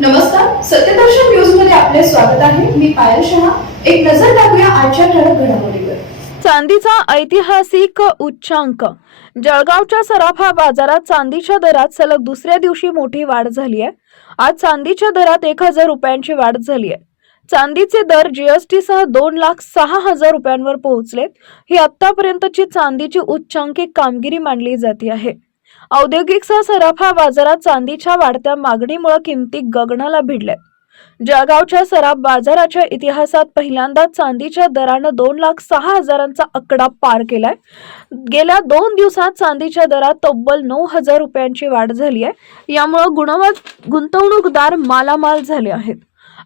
नमस्कार, सत्यदर्शन न्यूज मध्ये आपले स्वागत आहे. मी पायल शहा. एक नजर टाकूया आजच्या ठळक घडामोडीवर. चांदीचा ऐतिहासिक उच्चांक. जळगावच्या सराफा बाजारात चांदीच्या दरात सलग दुसऱ्या दिवशी मोठी वाढ झाली आहे. आज चांदीच्या दरात 1000 रुपयांची वाढ झाली आहे. चांदीचे दर जीएसटी सह 2,06,000 रुपयांवर पोहोचलेत. ही आतापर्यंतची चांदीची उच्चांकित कामगिरी मानली जाते आहे. औद्योगिक सह सराफा बाजारात चांदीच्या वाढत्या मागणीमुळे किमती गगनाला भिडल्यात. जळगावच्या सराफ बाजाराच्या इतिहासात पहिल्यांदाच चांदीच्या दरानं 2,06,000चा आकडा पार केलाय. गेल्या 2 दिवसात चांदीच्या दरात तब्बल 9,000 रुपयांची वाढ झाली आहे. यामुळे गुंतवणूकदार मालामाल झाले आहेत.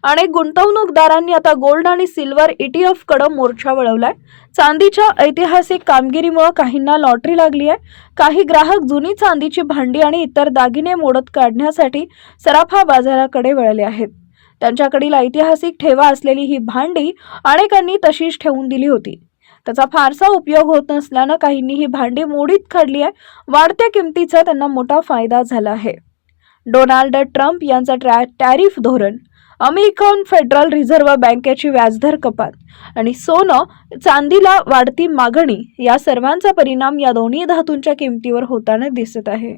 अनेक गुंतवणूकदारांनी आता गोल्ड आणि सिल्वर ETF कडे मोर्चा वळवलाय. चांदीच्या ऐतिहासिक कामगिरीमुळे काहींना लॉटरी लागली आहे. काही ग्राहक जुनी चांदीची भांडी आणि इतर दागिने मोडत काढण्यासाठी सराफा बाजाराकडे वळले आहेत. त्यांच्याकडील ऐतिहासिक ठेवा असलेली ही भांडी अनेकांनी तशीच ठेवून दिली होती. त्याचा फारसा उपयोग होत नसल्यानं काहींनी ही भांडी मोडीत काढली आहे. वाढत्या किमतीचा त्यांना मोठा फायदा झाला आहे. डोनाल्ड ट्रम्प यांचा टॅरिफ धोरण, अमेरिकन फेडरल रिझर्व्ह बँकेची व्याजदर कपात आणि सोनं चांदीला वाढती मागणी या सर्वांचा परिणाम या दोन्ही धातूंच्या किमतीवर होताना दिसत आहे.